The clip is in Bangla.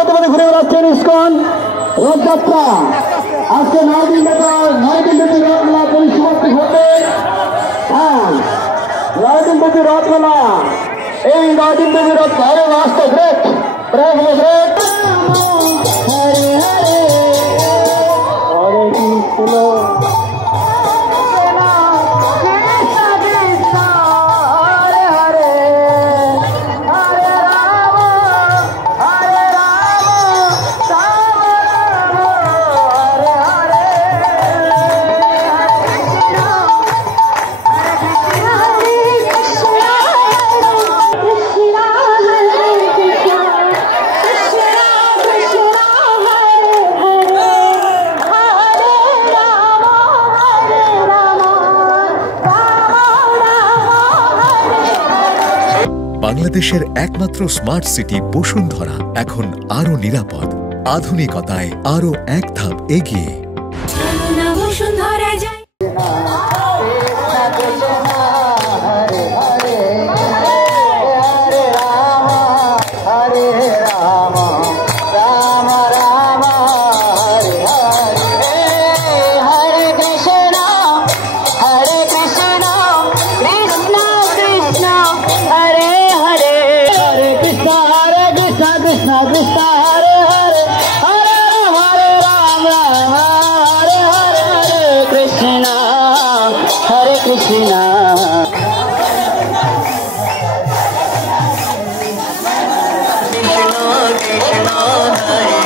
পথে পথে ঘুরে বেড়াচ্ছেন ইসকন রথযাত্রা। আজকে 9 দিন ব্যাপী রথমেলা পরিসমাপ্তি ঘটবে। হ্যাঁ, 9 দিন ব্যাপী রথমেলা, এই 9 দিন ব্যাপী রথ হরে রাস্তা break break break Hare Hare Hare Krishna বাংলাদেশের একমাত্র স্মার্ট সিটি বসুন্ধরা এখন আরো নিরাপদ, আধুনিকতায় আরো এক ধাপ এগিয়ে। Krishna Krishna Hare